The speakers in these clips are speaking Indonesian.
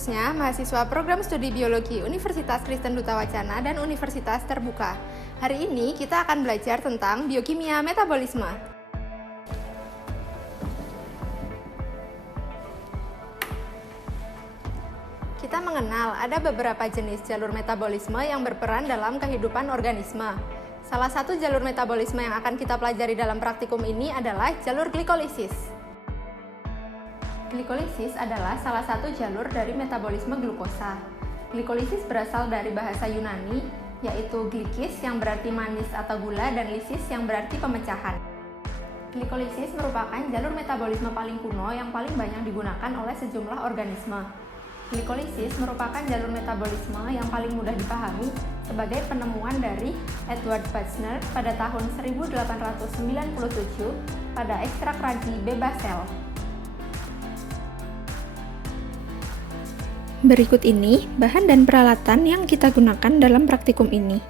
khususnya mahasiswa program studi biologi Universitas Kristen Duta Wacana dan Universitas Terbuka. Hari ini kita akan belajar tentang biokimia metabolisme. Kita mengenal ada beberapa jenis jalur metabolisme yang berperan dalam kehidupan organisme. Salah satu jalur metabolisme yang akan kita pelajari dalam praktikum ini adalah jalur glikolisis. Glikolisis adalah salah satu jalur dari metabolisme glukosa. Glikolisis berasal dari bahasa Yunani, yaitu glikis yang berarti manis atau gula dan lisis yang berarti pemecahan. Glikolisis merupakan jalur metabolisme paling kuno yang paling banyak digunakan oleh sejumlah organisme. Glikolisis merupakan jalur metabolisme yang paling mudah dipahami sebagai penemuan dari Edward Buchner pada tahun 1897 pada ekstrak ragi bebas sel. Berikut ini bahan dan peralatan yang kita gunakan dalam praktikum ini.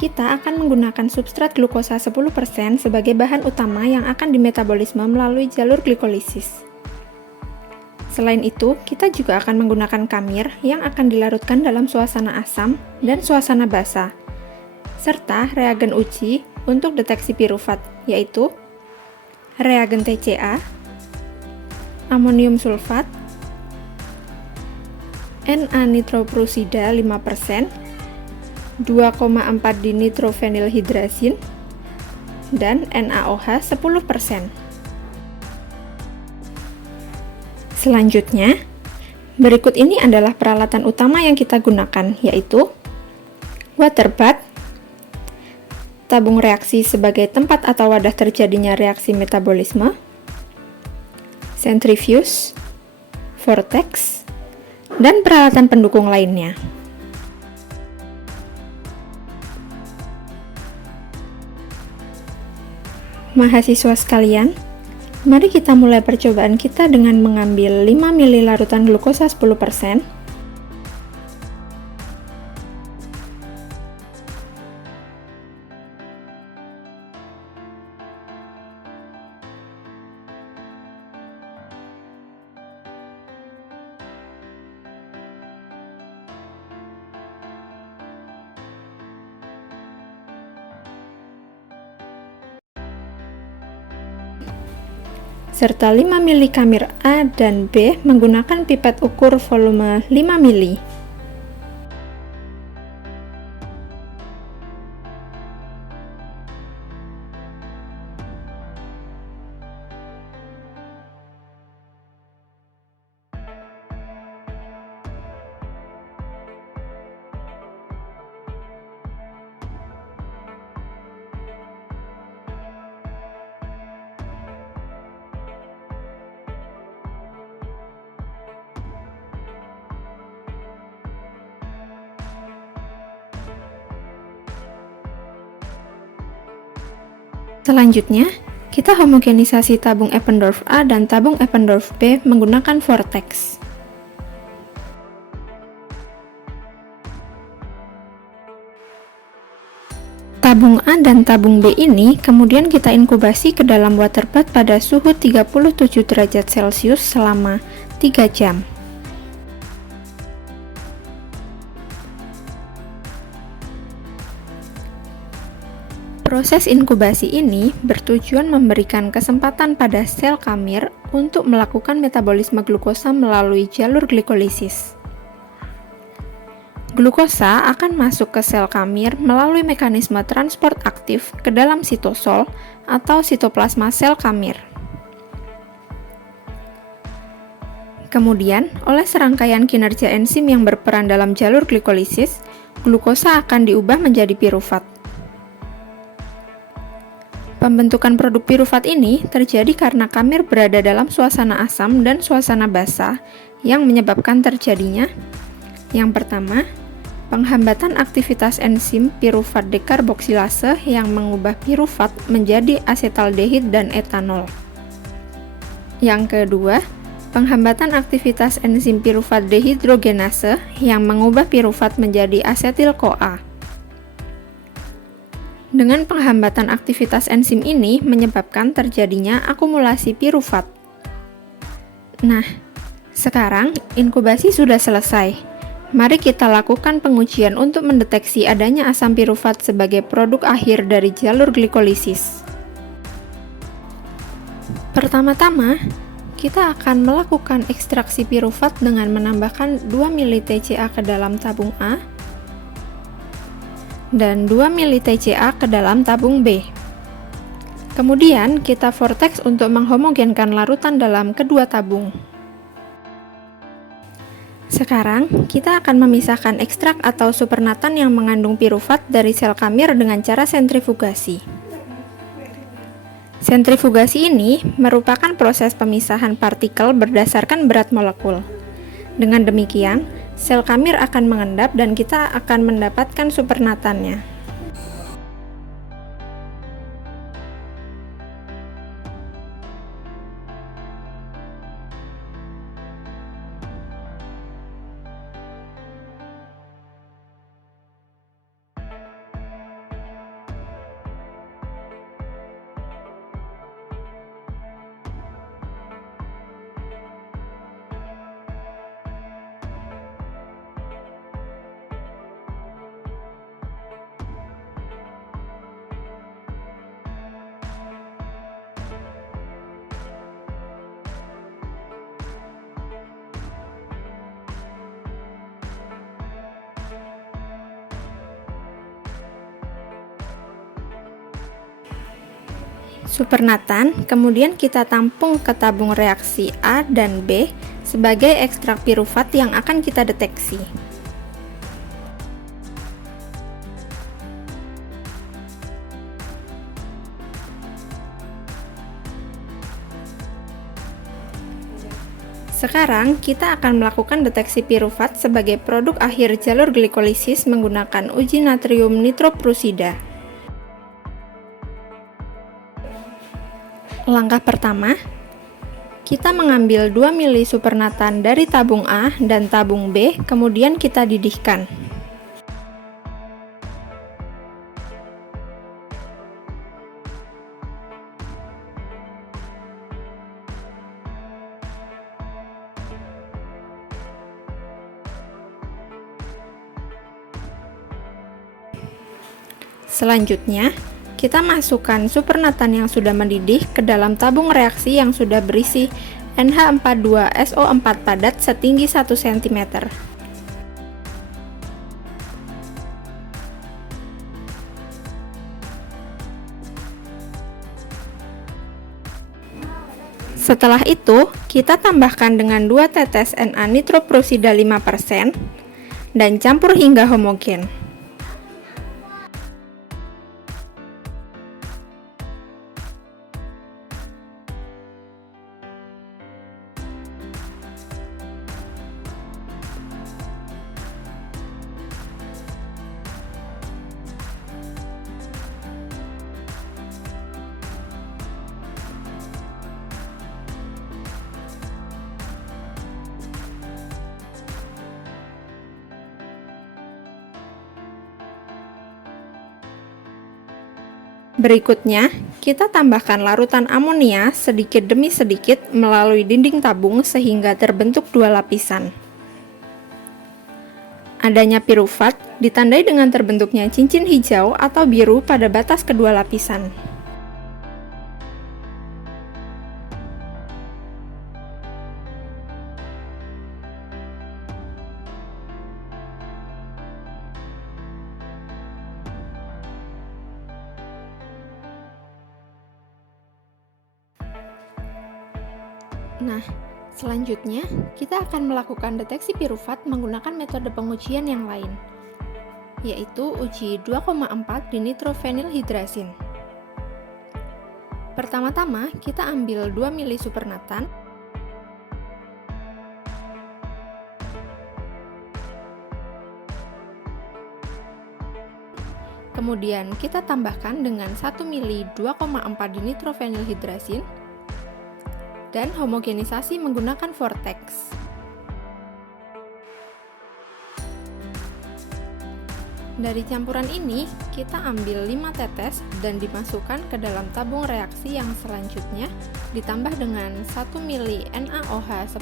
Kita akan menggunakan substrat glukosa 10% sebagai bahan utama yang akan dimetabolisme melalui jalur glikolisis. Selain itu, kita juga akan menggunakan kamir yang akan dilarutkan dalam suasana asam dan suasana basa, serta reagen uji untuk deteksi pirufat, yaitu reagen TCA, amonium sulfat, Na-nitroprusida 5%, 2,4 dinitrofenilhidrazin, dan NaOH 10%. Selanjutnya, berikut ini adalah peralatan utama yang kita gunakan, yaitu water bath, tabung reaksi sebagai tempat atau wadah terjadinya reaksi metabolisme, centrifuge, vortex, dan peralatan pendukung lainnya. Mahasiswa sekalian, mari kita mulai percobaan kita dengan mengambil 5 ml larutan glukosa 10%, serta 5 ml kamir A dan B menggunakan pipet ukur volume 5 ml. Selanjutnya, kita homogenisasi tabung Eppendorf A dan tabung Eppendorf B menggunakan vortex. Tabung A dan tabung B ini kemudian kita inkubasi ke dalam water bath pada suhu 37 derajat Celcius selama 3 jam. Proses inkubasi ini bertujuan memberikan kesempatan pada sel kamir untuk melakukan metabolisme glukosa melalui jalur glikolisis. Glukosa akan masuk ke sel kamir melalui mekanisme transport aktif ke dalam sitosol atau sitoplasma sel kamir. Kemudian, oleh serangkaian kinerja enzim yang berperan dalam jalur glikolisis, glukosa akan diubah menjadi pirufat. Pembentukan produk pirufat ini terjadi karena kamir berada dalam suasana asam dan suasana basa yang menyebabkan terjadinya yang pertama, penghambatan aktivitas enzim pirufat dekarboksilase yang mengubah pirufat menjadi asetaldehid dan etanol. Yang kedua, penghambatan aktivitas enzim pirufat dehidrogenase yang mengubah pirufat menjadi asetil-CoA. Dengan penghambatan aktivitas enzim ini menyebabkan terjadinya akumulasi pirufat. Nah, sekarang inkubasi sudah selesai. Mari kita lakukan pengujian untuk mendeteksi adanya asam pirufat sebagai produk akhir dari jalur glikolisis. Pertama-tama, kita akan melakukan ekstraksi pirufat dengan menambahkan 2 ml TCA ke dalam tabung A dan 2 ml TCA ke dalam tabung B. Kemudian kita vortex untuk menghomogenkan larutan dalam kedua tabung. Sekarang, kita akan memisahkan ekstrak atau supernatan yang mengandung pirufat dari sel kamir dengan cara sentrifugasi. Sentrifugasi ini merupakan proses pemisahan partikel berdasarkan berat molekul. Dengan demikian, sel kamir akan mengendap dan kita akan mendapatkan supernatannya. Supernatan kemudian kita tampung ke tabung reaksi A dan B sebagai ekstrak pirufat yang akan kita deteksi. Sekarang kita akan melakukan deteksi pirufat sebagai produk akhir jalur glikolisis menggunakan uji natrium nitroprussida. Langkah pertama, kita mengambil 2 ml supernatan dari tabung A dan tabung B, kemudian kita didihkan. Selanjutnya, kita masukkan supernatan yang sudah mendidih ke dalam tabung reaksi yang sudah berisi NH42SO4 padat setinggi 1 cm. Setelah itu, kita tambahkan dengan 2 tetes Na nitroprussida 5% dan campur hingga homogen. Berikutnya, kita tambahkan larutan amonia sedikit demi sedikit melalui dinding tabung sehingga terbentuk 2 lapisan. Adanya pirufat ditandai dengan terbentuknya cincin hijau atau biru pada batas kedua lapisan. Nah, selanjutnya kita akan melakukan deteksi pirufat menggunakan metode pengujian yang lain, yaitu uji 2,4 dinitrofenilhidrazin. Pertama-tama, kita ambil 2 ml supernatan, kemudian kita tambahkan dengan 1 ml 2,4 dinitrofenilhidrazin, dan homogenisasi menggunakan vortex. Dari campuran ini, kita ambil 5 tetes dan dimasukkan ke dalam tabung reaksi yang selanjutnya ditambah dengan 1 ml NaOH 10%,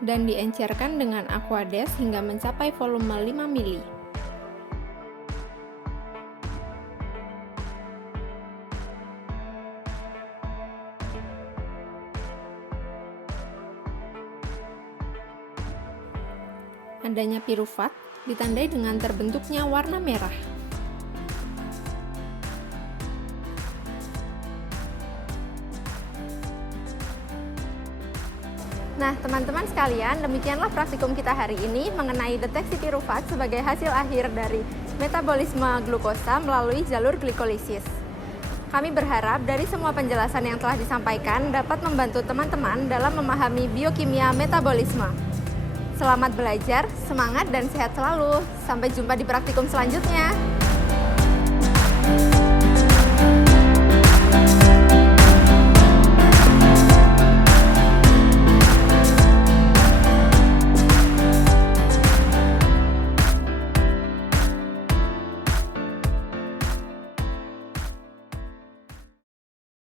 dan diencerkan dengan Aquades hingga mencapai volume 5 ml. Adanya piruvat ditandai dengan terbentuknya warna merah. Nah, teman-teman sekalian, demikianlah praktikum kita hari ini mengenai deteksi piruvat sebagai hasil akhir dari metabolisme glukosa melalui jalur glikolisis. Kami berharap dari semua penjelasan yang telah disampaikan dapat membantu teman-teman dalam memahami biokimia metabolisme. Selamat belajar, semangat dan sehat selalu. Sampai jumpa di praktikum selanjutnya.